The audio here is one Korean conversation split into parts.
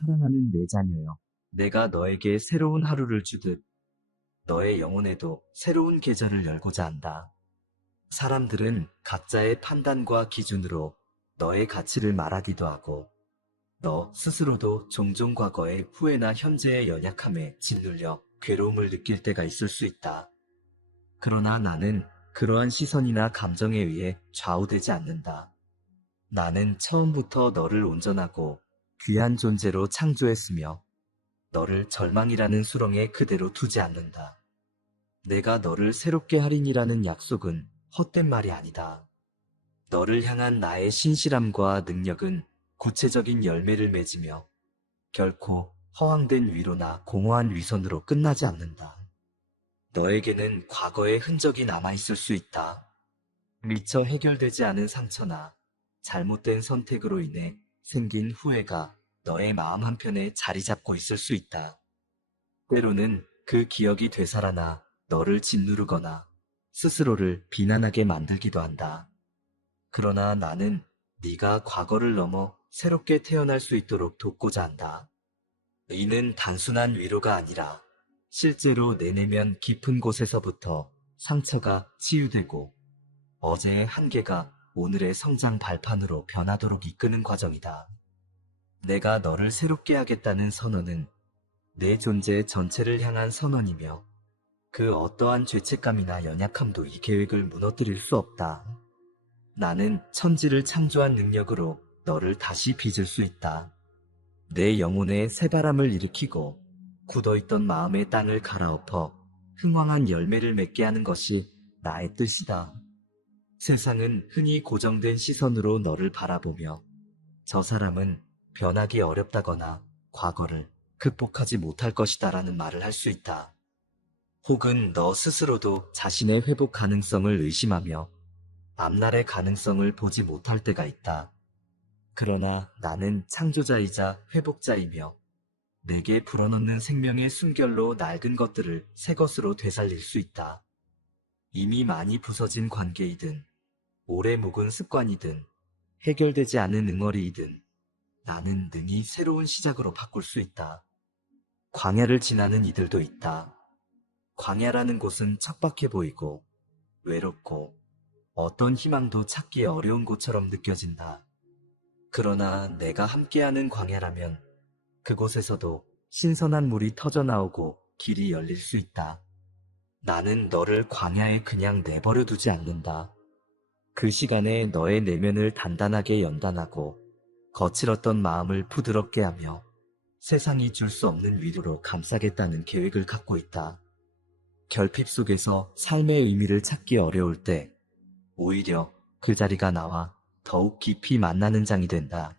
사랑하는 내 자녀여. 내가 너에게 새로운 하루를 주듯 너의 영혼에도 새로운 계절을 열고자 한다. 사람들은 각자의 판단과 기준으로 너의 가치를 말하기도 하고 너 스스로도 종종 과거의 후회나 현재의 연약함에 짓눌려 괴로움을 느낄 때가 있을 수 있다. 그러나 나는 그러한 시선이나 감정에 의해 좌우되지 않는다. 나는 처음부터 너를 온전하고 귀한 존재로 창조했으며 너를 절망이라는 수렁에 그대로 두지 않는다. 내가 너를 새롭게 하리니라는 약속은 헛된 말이 아니다. 너를 향한 나의 신실함과 능력은 구체적인 열매를 맺으며 결코 허황된 위로나 공허한 위선으로 끝나지 않는다. 너에게는 과거의 흔적이 남아있을 수 있다. 미처 해결되지 않은 상처나 잘못된 선택으로 인해 생긴 후회가 너의 마음 한편에 자리 잡고 있을 수 있다. 때로는 그 기억이 되살아나 너를 짓누르거나 스스로를 비난하게 만들기도 한다. 그러나 나는 네가 과거를 넘어 새롭게 태어날 수 있도록 돕고자 한다. 이는 단순한 위로가 아니라 실제로 내 내면 깊은 곳에서부터 상처가 치유되고 어제의 한계가 오늘의 성장 발판으로 변하도록 이끄는 과정이다. 내가 너를 새롭게 하겠다는 선언은 내 존재 전체를 향한 선언이며 그 어떠한 죄책감이나 연약함도 이 계획을 무너뜨릴 수 없다. 나는 천지를 창조한 능력으로 너를 다시 빚을 수 있다. 내 영혼에 새바람을 일으키고 굳어있던 마음의 땅을 갈아엎어 흥왕한 열매를 맺게 하는 것이 나의 뜻이다. 세상은 흔히 고정된 시선으로 너를 바라보며 저 사람은 변하기 어렵다거나 과거를 극복하지 못할 것이다라는 말을 할 수 있다. 혹은 너 스스로도 자신의 회복 가능성을 의심하며 앞날의 가능성을 보지 못할 때가 있다. 그러나 나는 창조자이자 회복자이며 내게 불어넣는 생명의 숨결로 낡은 것들을 새 것으로 되살릴 수 있다. 이미 많이 부서진 관계이든 오래 묵은 습관이든 해결되지 않은 응어리이든 나는 능히 새로운 시작으로 바꿀 수 있다. 광야를 지나는 이들도 있다. 광야라는 곳은 척박해 보이고 외롭고 어떤 희망도 찾기 어려운 곳처럼 느껴진다. 그러나 내가 함께하는 광야라면 그곳에서도 신선한 물이 터져나오고 길이 열릴 수 있다. 나는 너를 광야에 그냥 내버려 두지 않는다. 그 시간에 너의 내면을 단단하게 연단하고 거칠었던 마음을 부드럽게 하며 세상이 줄 수 없는 위로로 감싸겠다는 계획을 갖고 있다. 결핍 속에서 삶의 의미를 찾기 어려울 때 오히려 그 자리가 나와 더욱 깊이 만나는 장이 된다.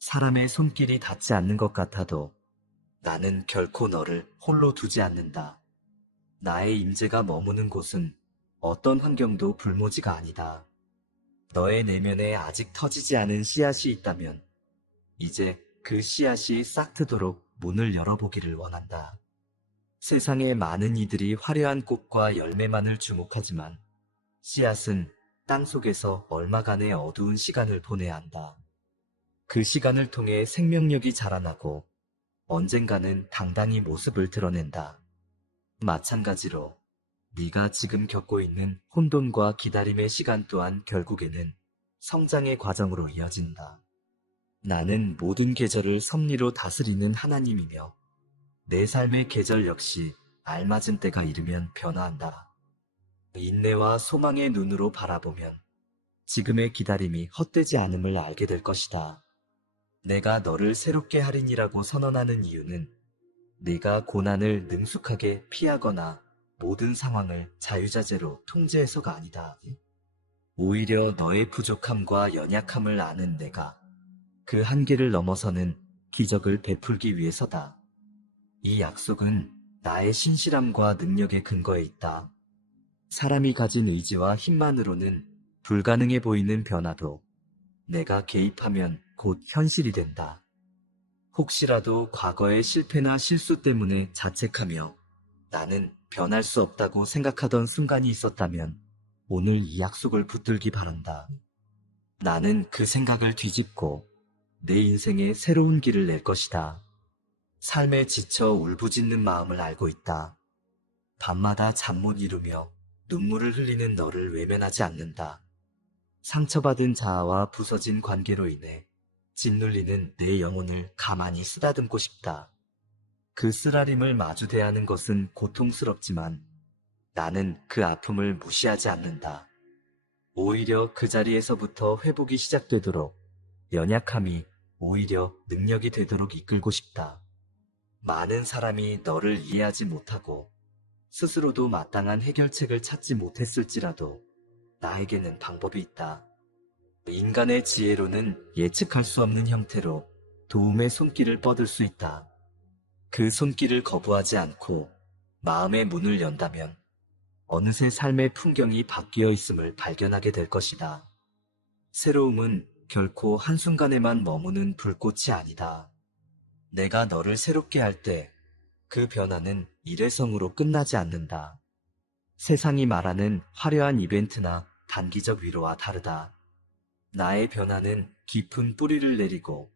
사람의 손길이 닿지 않는 것 같아도 나는 결코 너를 홀로 두지 않는다. 나의 임재가 머무는 곳은 어떤 환경도 불모지가 아니다. 너의 내면에 아직 터지지 않은 씨앗이 있다면 이제 그 씨앗이 싹 트도록 문을 열어보기를 원한다. 세상의 많은 이들이 화려한 꽃과 열매만을 주목하지만 씨앗은 땅 속에서 얼마간의 어두운 시간을 보내야 한다. 그 시간을 통해 생명력이 자라나고 언젠가는 당당히 모습을 드러낸다. 마찬가지로 네가 지금 겪고 있는 혼돈과 기다림의 시간 또한 결국에는 성장의 과정으로 이어진다. 나는 모든 계절을 섭리로 다스리는 하나님이며 내 삶의 계절 역시 알맞은 때가 이르면 변화한다. 인내와 소망의 눈으로 바라보면 지금의 기다림이 헛되지 않음을 알게 될 것이다. 내가 너를 새롭게 하리니라고 선언하는 이유는 네가 고난을 능숙하게 피하거나 모든 상황을 자유자재로 통제해서가 아니다. 오히려 너의 부족함과 연약함을 아는 내가 그 한계를 넘어서는 기적을 베풀기 위해서다. 이 약속은 나의 신실함과 능력의 근거에 있다. 사람이 가진 의지와 힘만으로는 불가능해 보이는 변화도 내가 개입하면 곧 현실이 된다. 혹시라도 과거의 실패나 실수 때문에 자책하며 나는 변할 수 없다고 생각하던 순간이 있었다면 오늘 이 약속을 붙들기 바란다. 나는 그 생각을 뒤집고 내 인생에 새로운 길을 낼 것이다. 삶에 지쳐 울부짖는 마음을 알고 있다. 밤마다 잠 못 이루며 눈물을 흘리는 너를 외면하지 않는다. 상처받은 자아와 부서진 관계로 인해 짓눌리는 내 영혼을 가만히 쓰다듬고 싶다. 그 쓰라림을 마주 대하는 것은 고통스럽지만 나는 그 아픔을 무시하지 않는다. 오히려 그 자리에서부터 회복이 시작되도록 연약함이 오히려 능력이 되도록 이끌고 싶다. 많은 사람이 너를 이해하지 못하고 스스로도 마땅한 해결책을 찾지 못했을지라도 나에게는 방법이 있다. 인간의 지혜로는 예측할 수 없는 형태로 도움의 손길을 뻗을 수 있다. 그 손길을 거부하지 않고 마음의 문을 연다면 어느새 삶의 풍경이 바뀌어 있음을 발견하게 될 것이다. 새로움은 결코 한순간에만 머무는 불꽃이 아니다. 내가 너를 새롭게 할 때 그 변화는 일회성으로 끝나지 않는다. 세상이 말하는 화려한 이벤트나 단기적 위로와 다르다. 나의 변화는 깊은 뿌리를 내리고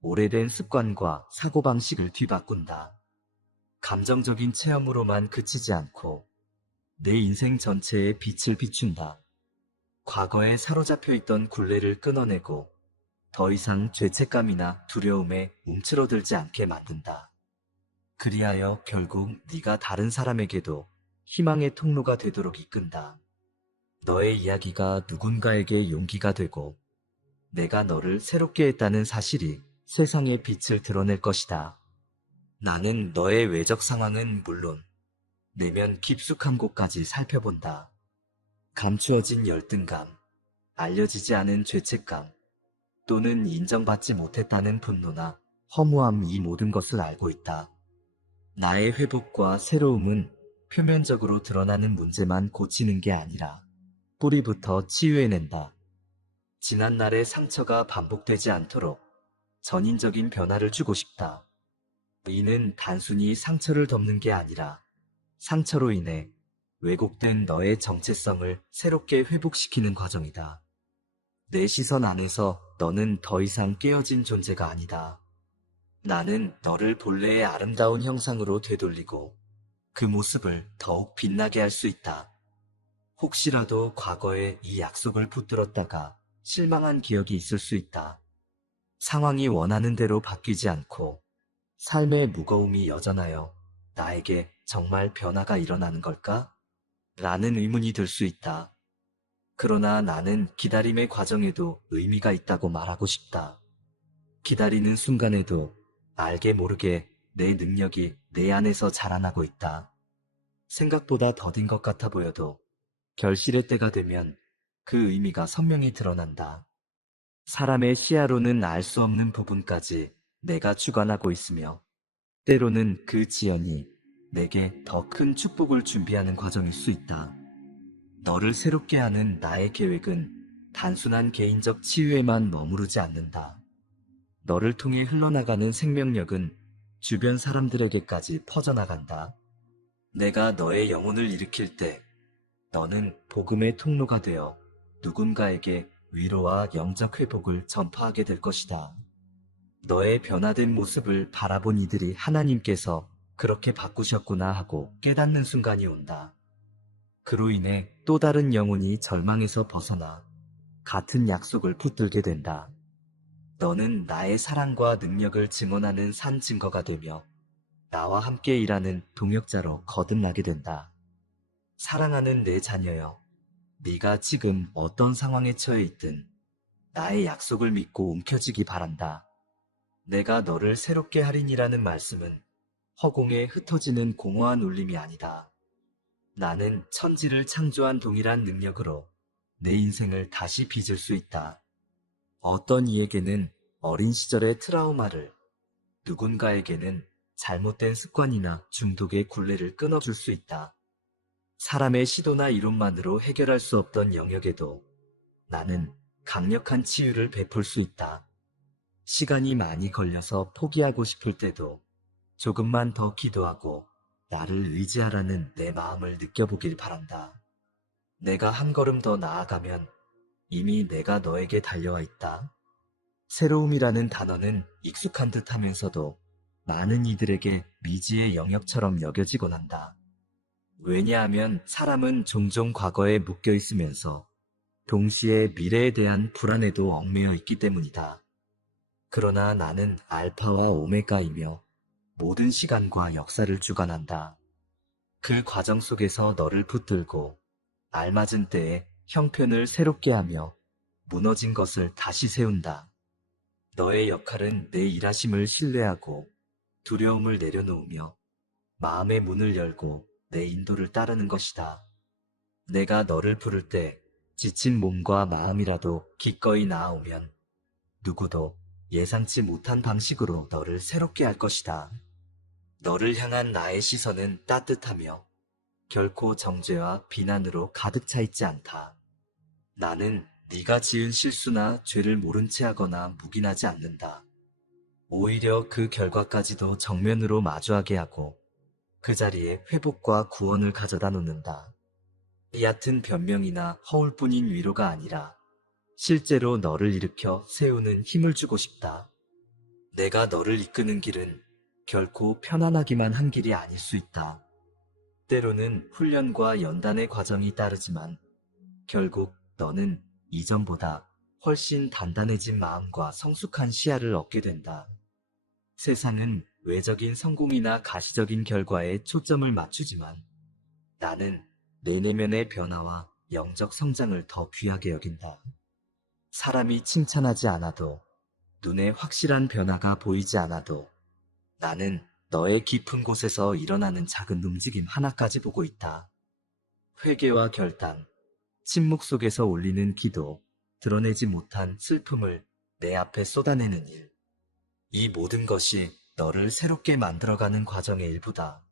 오래된 습관과 사고방식을 뒤바꾼다. 감정적인 체험으로만 그치지 않고 내 인생 전체에 빛을 비춘다. 과거에 사로잡혀 있던 굴레를 끊어내고 더 이상 죄책감이나 두려움에 움츠러들지 않게 만든다. 그리하여 결국 네가 다른 사람에게도 희망의 통로가 되도록 이끈다. 너의 이야기가 누군가에게 용기가 되고 내가 너를 새롭게 했다는 사실이 세상의 빛을 드러낼 것이다. 나는 너의 외적 상황은 물론 내면 깊숙한 곳까지 살펴본다. 감추어진 열등감, 알려지지 않은 죄책감, 또는 인정받지 못했다는 분노나 허무함, 이 모든 것을 알고 있다. 나의 회복과 새로움은 표면적으로 드러나는 문제만 고치는 게 아니라 뿌리부터 치유해낸다. 지난날의 상처가 반복되지 않도록 전인적인 변화를 주고 싶다. 이는 단순히 상처를 덮는 게 아니라 상처로 인해 왜곡된 너의 정체성을 새롭게 회복시키는 과정이다. 내 시선 안에서 너는 더 이상 깨어진 존재가 아니다. 나는 너를 본래의 아름다운 형상으로 되돌리고 그 모습을 더욱 빛나게 할 수 있다. 혹시라도 과거에 이 약속을 붙들었다가 실망한 기억이 있을 수 있다. 상황이 원하는 대로 바뀌지 않고 삶의 무거움이 여전하여 나에게 정말 변화가 일어나는 걸까? 라는 의문이 들 수 있다. 그러나 나는 기다림의 과정에도 의미가 있다고 말하고 싶다. 기다리는 순간에도 알게 모르게 내 능력이 내 안에서 자라나고 있다. 생각보다 더딘 것 같아 보여도 결실의 때가 되면 그 의미가 선명히 드러난다. 사람의 시야로는 알 수 없는 부분까지 내가 주관하고 있으며 때로는 그 지연이 내게 더 큰 축복을 준비하는 과정일 수 있다. 너를 새롭게 하는 나의 계획은 단순한 개인적 치유에만 머무르지 않는다. 너를 통해 흘러나가는 생명력은 주변 사람들에게까지 퍼져나간다. 내가 너의 영혼을 일으킬 때 너는 복음의 통로가 되어 누군가에게 위로와 영적 회복을 전파하게 될 것이다. 너의 변화된 모습을 바라본 이들이 하나님께서 그렇게 바꾸셨구나 하고 깨닫는 순간이 온다. 그로 인해 또 다른 영혼이 절망에서 벗어나 같은 약속을 붙들게 된다. 너는 나의 사랑과 능력을 증언하는 산 증거가 되며 나와 함께 일하는 동역자로 거듭나게 된다. 사랑하는 내 자녀여, 네가 지금 어떤 상황에 처해 있든 나의 약속을 믿고 움켜쥐기 바란다. 내가 너를 새롭게 하리니라는 말씀은 허공에 흩어지는 공허한 울림이 아니다. 나는 천지를 창조한 동일한 능력으로 내 인생을 다시 빚을 수 있다. 어떤 이에게는 어린 시절의 트라우마를, 누군가에게는 잘못된 습관이나 중독의 굴레를 끊어줄 수 있다. 사람의 시도나 이론만으로 해결할 수 없던 영역에도 나는 강력한 치유를 베풀 수 있다. 시간이 많이 걸려서 포기하고 싶을 때도 조금만 더 기도하고 나를 의지하라는 내 마음을 느껴보길 바란다. 내가 한 걸음 더 나아가면 이미 내가 너에게 달려와 있다. 새로움이라는 단어는 익숙한 듯 하면서도 많은 이들에게 미지의 영역처럼 여겨지곤 한다. 왜냐하면 사람은 종종 과거에 묶여 있으면서 동시에 미래에 대한 불안에도 얽매여 있기 때문이다. 그러나 나는 알파와 오메가이며 모든 시간과 역사를 주관한다. 그 과정 속에서 너를 붙들고 알맞은 때에 형편을 새롭게 하며 무너진 것을 다시 세운다. 너의 역할은 내 일하심을 신뢰하고 두려움을 내려놓으며 마음의 문을 열고 내 인도를 따르는 것이다. 내가 너를 부를 때 지친 몸과 마음이라도 기꺼이 나아오면 누구도 예상치 못한 방식으로 너를 새롭게 할 것이다. 너를 향한 나의 시선은 따뜻하며 결코 정죄와 비난으로 가득 차 있지 않다. 나는 네가 지은 실수나 죄를 모른 채 하거나 묵인하지 않는다. 오히려 그 결과까지도 정면으로 마주하게 하고 그 자리에 회복과 구원을 가져다 놓는다. 얕은 변명이나 허울뿐인 위로가 아니라 실제로 너를 일으켜 세우는 힘을 주고 싶다. 내가 너를 이끄는 길은 결코 편안하기만 한 길이 아닐 수 있다. 때로는 훈련과 연단의 과정이 따르지만 결국 너는 이전보다 훨씬 단단해진 마음과 성숙한 시야를 얻게 된다. 세상은 외적인 성공이나 가시적인 결과에 초점을 맞추지만 나는 내 내면의 변화와 영적 성장을 더 귀하게 여긴다. 사람이 칭찬하지 않아도, 눈에 확실한 변화가 보이지 않아도 나는 너의 깊은 곳에서 일어나는 작은 움직임 하나까지 보고 있다. 회개와 결단, 침묵 속에서 올리는 기도, 드러내지 못한 슬픔을 내 앞에 쏟아내는 일. 이 모든 것이 너를 새롭게 만들어가는 과정의 일부다.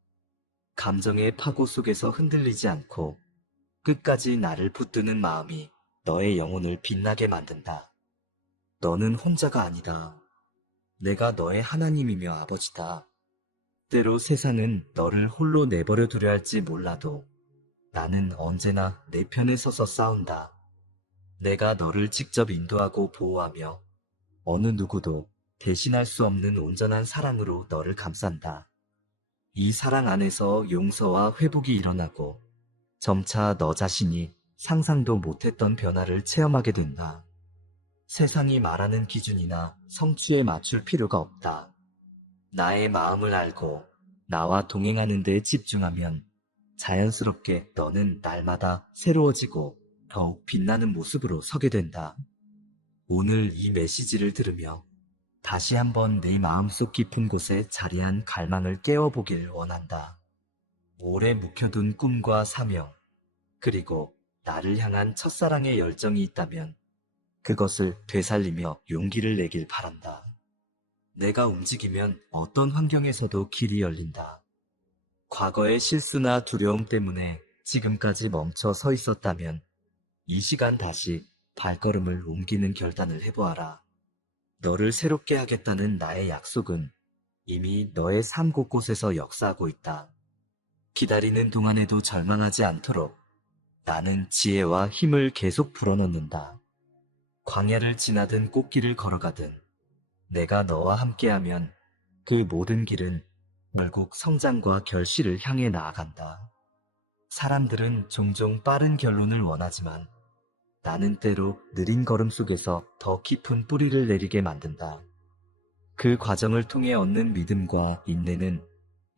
감정의 파고 속에서 흔들리지 않고 끝까지 나를 붙드는 마음이 너의 영혼을 빛나게 만든다. 너는 혼자가 아니다. 내가 너의 하나님이며 아버지다. 때로 세상은 너를 홀로 내버려 두려 할지 몰라도 나는 언제나 내 편에 서서 싸운다. 내가 너를 직접 인도하고 보호하며 어느 누구도 대신할 수 없는 온전한 사랑으로 너를 감싼다. 이 사랑 안에서 용서와 회복이 일어나고 점차 너 자신이 상상도 못했던 변화를 체험하게 된다. 세상이 말하는 기준이나 성취에 맞출 필요가 없다. 나의 마음을 알고 나와 동행하는 데 집중하면 자연스럽게 너는 날마다 새로워지고 더욱 빛나는 모습으로 서게 된다. 오늘 이 메시지를 들으며 다시 한번 내 마음속 깊은 곳에 자리한 갈망을 깨워보길 원한다. 오래 묵혀둔 꿈과 사명, 그리고 나를 향한 첫사랑의 열정이 있다면 그것을 되살리며 용기를 내길 바란다. 내가 움직이면 어떤 환경에서도 길이 열린다. 과거의 실수나 두려움 때문에 지금까지 멈춰 서 있었다면 이 시간 다시 발걸음을 옮기는 결단을 해보아라. 너를 새롭게 하겠다는 나의 약속은 이미 너의 삶 곳곳에서 역사하고 있다. 기다리는 동안에도 절망하지 않도록 나는 지혜와 힘을 계속 불어넣는다. 광야를 지나든 꽃길을 걸어가든 내가 너와 함께하면 그 모든 길은 결국 성장과 결실을 향해 나아간다. 사람들은 종종 빠른 결론을 원하지만 나는 때로 느린 걸음 속에서 더 깊은 뿌리를 내리게 만든다. 그 과정을 통해 얻는 믿음과 인내는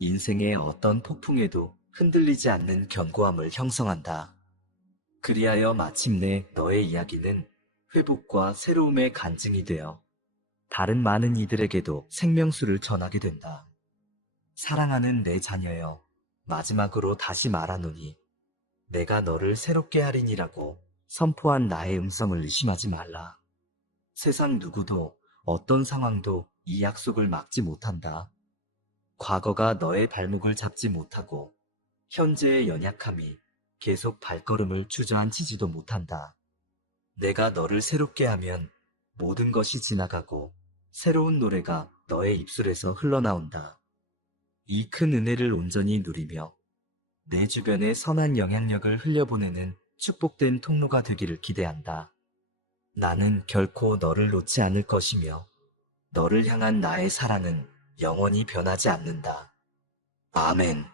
인생의 어떤 폭풍에도 흔들리지 않는 견고함을 형성한다. 그리하여 마침내 너의 이야기는 회복과 새로움의 간증이 되어 다른 많은 이들에게도 생명수를 전하게 된다. 사랑하는 내 자녀여, 마지막으로 다시 말하노니 내가 너를 새롭게 하리니라고 선포한 나의 음성을 의심하지 말라. 세상 누구도 어떤 상황도 이 약속을 막지 못한다. 과거가 너의 발목을 잡지 못하고 현재의 연약함이 계속 발걸음을 주저앉히지도 못한다. 내가 너를 새롭게 하면 모든 것이 지나가고 새로운 노래가 너의 입술에서 흘러나온다. 이 큰 은혜를 온전히 누리며 내 주변에 선한 영향력을 흘려보내는 축복된 통로가 되기를 기대한다. 나는 결코 너를 놓지 않을 것이며 너를 향한 나의 사랑은 영원히 변하지 않는다. 아멘.